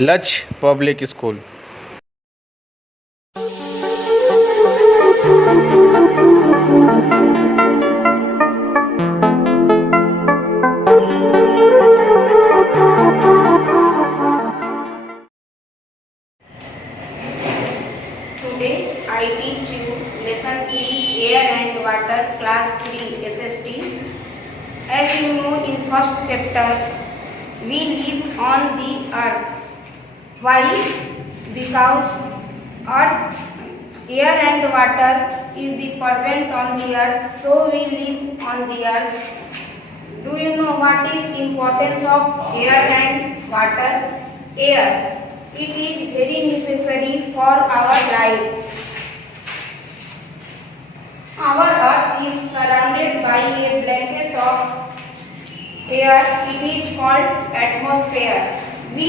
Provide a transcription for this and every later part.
लक्ष्य public school. Today I teach you lesson 3 air and water class 3 SST. As you know, in first chapter we live on the earth. Why? Because earth, air and water is the present on the earth, so we live on the earth. Do you know what is importance of air and water? Air, it is very necessary for our life. Our earth is surrounded by a blanket of air. It is called atmosphere. We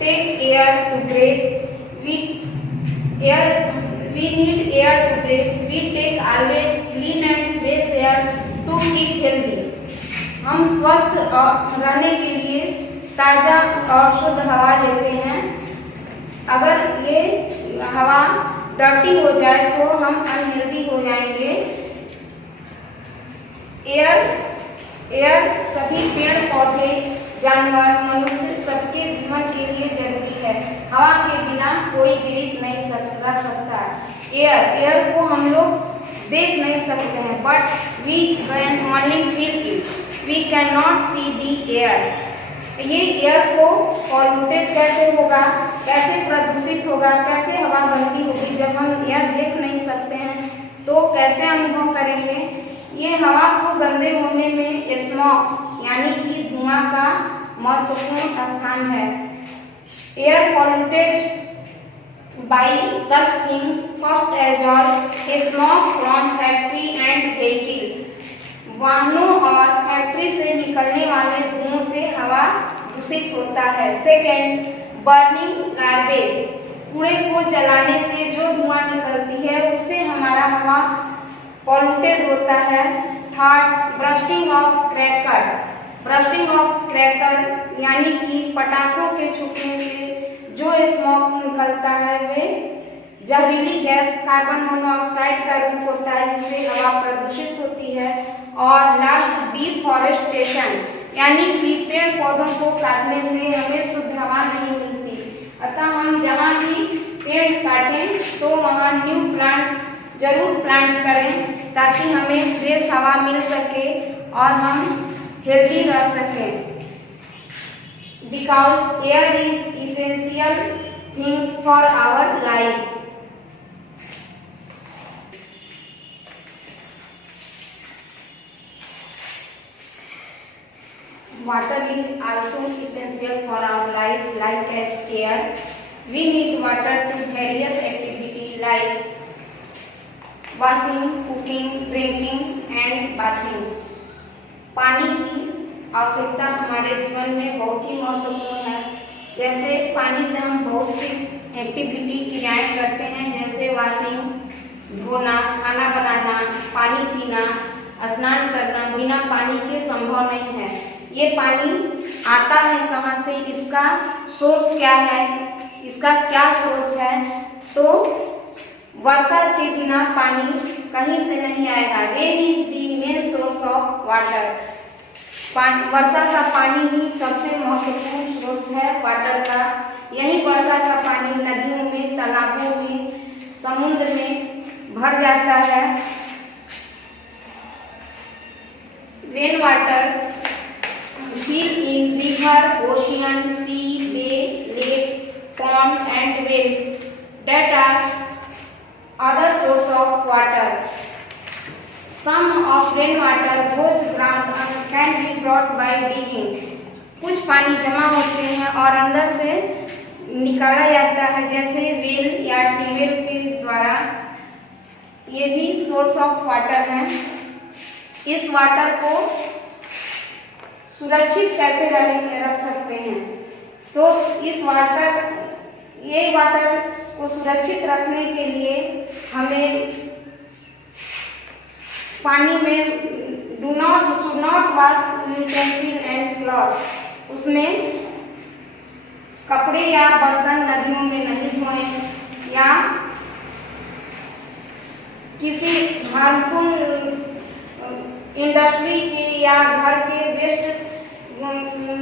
take air to breathe. We need air to breathe. We take always clean and fresh air to keep healthy. हम स्वस्थ रहने के लिए ताज़ा और शुद्ध हवा लेते हैं। अगर ये हवा डर्टी हो जाए तो हम अनहेल्दी हो जाएंगे। एयर सभी पेड़ पौधे, जानवर, मनुष्य सबके जीवन के लिए जरूरी है। हवा के बिना कोई जीवित नहीं रह सकता। एयर को हम लोग देख नहीं सकते हैं, but we can only feel it. We can not see the air. ये एयर को पॉल्यूटेड कैसे होगा, कैसे प्रदूषित होगा, कैसे हवा गंदी होगी? जब हम एयर देख नहीं सकते हैं तो कैसे अनुभव करेंगे? ये हवा को गंदे होने में स्मॉग यानी कि धुआं का महत्वपूर्ण स्थान है। Air polluted by such things first as all smog from factory and vehicle. वाहनों और फैक्ट्री से निकलने वाले धुओं से हवा दूषित होता है। Second, burning garbage. कूड़े को जलाने से जो धुआं निकलती है उससे हमारा हवा पॉल्यूटेड होता है। Third, bursting of cracker. Bursting of cracker यानी कि पटाखों के छूटने से जो स्मोक निकलता है वे जहरीली गैस कार्बन मोनोऑक्साइड का रूप होता है, जिससे हवा प्रदूषित होती है। और लास्ट, डिफॉरेस्टेशन यानी कि पेड़ पौधों को काटने से हमें शुद्ध हवा नहीं मिलती। अतः हम जहाँ भी पेड़ काटें तो वहाँ न्यू प्लांट जरूर प्लांट करें ताकि हमें फ्रेश हवा मिल सके और हम हेल्दी रह सकें। Because air is essential things for our life. Water is also essential for our life, like as air. We need water to various activities like washing, cooking, drinking and bathing. पानी की आवश्यकता हमारे जीवन में बहुत ही महत्वपूर्ण है। जैसे पानी से हम बहुत सी एक्टिविटी क्रियाएं करते हैं, जैसे वॉशिंग, धोना, खाना बनाना, पानी पीना, स्नान करना बिना पानी के संभव नहीं है। ये पानी आता है कहाँ से, इसका सोर्स क्या है, इसका क्या स्रोत है? तो वर्षा के बिना पानी कहीं से नहीं आएगा। Rain is the main source of water. वर्षा का पानी ही सबसे महत्वपूर्ण स्रोत है वाटर का। यही वर्षा का पानी नदियों में, तालाबों में, समुद्र में भर जाता है। Rain water fill in river, ocean, sea, bay, lake, pond and wells that are other source of water. Some of rain water goes ground and can be brought by digging. कुछ पानी जमा होते हैं और अंदर से निकाला जाता है, जैसे वेल या ट्यूबवेल के द्वारा। ये भी सोर्स ऑफ वाटर है। इस वाटर को सुरक्षित कैसे रख सकते हैं? तो ये वाटर को सुरक्षित रखने के लिए हमें पानी में should not wash utensil and cloth. उसमें कपड़े या बर्तन नदियों में नहीं धोएं या किसी हार्मफुल इंडस्ट्री के या घर के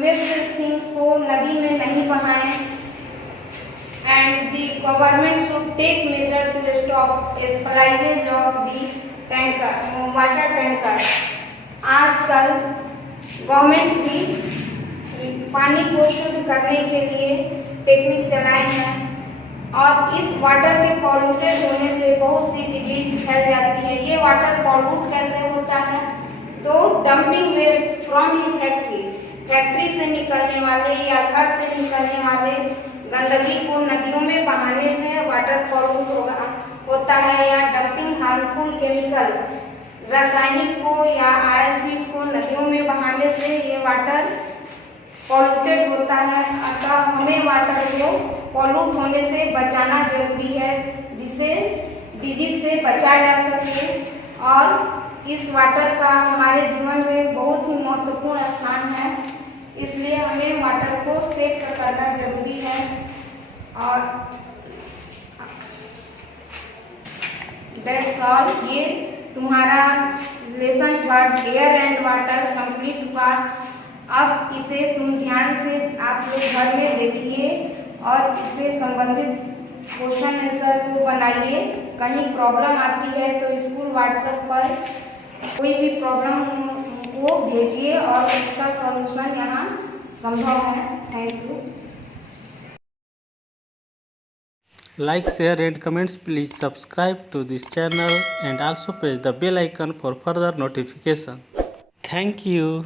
वेस्ट थिंग्स को नदी में नहीं बहाएं and the government should take measure to stop spillages of the tanker water tanker. आजकल गवर्नमेंट भी पानी को शुद्ध करने के लिए टेक्निक चलाए हैं और इस वाटर के पॉल्यूटेड होने से बहुत सी डिजीज फैल जाती है। ये वाटर पॉल्यूट कैसे होता है? तो dumping waste from the factory से निकलने वाले या घर से निकलने वाले गंदगी को नदियों में बहाने से वाटर पॉल्यूट होता है या डंपिंग हार्मफुल केमिकल रासायनिक को या आयरसीड को नदियों में बहाने से ये वाटर पॉल्यूटेड होता है। अतः हमें वाटर को पॉल्यूट होने से बचाना जरूरी है जिससे डिजीज से बचा जा सके और इस वाटर का हमारे जीवन में बहुत ही महत्वपूर्ण स्थान है, इसलिए हमें वाटर को सेव करना जरूरी है। और दैट्स ऑल, ये तुम्हारा lesson third air and water complete हुआ। अब इसे तुम ध्यान से आप लोग घर में देखिए और इससे संबंधित क्वेश्चन आंसर को बनाइए। कहीं प्रॉब्लम आती है तो स्कूल व्हाट्सएप पर कोई भी प्रॉब्लम को भेजिए और उसका सॉल्यूशन यहाँ संभव है। Thank you. Like, share and comments. Please subscribe to this channel and also press the bell icon for further notification. Thank you.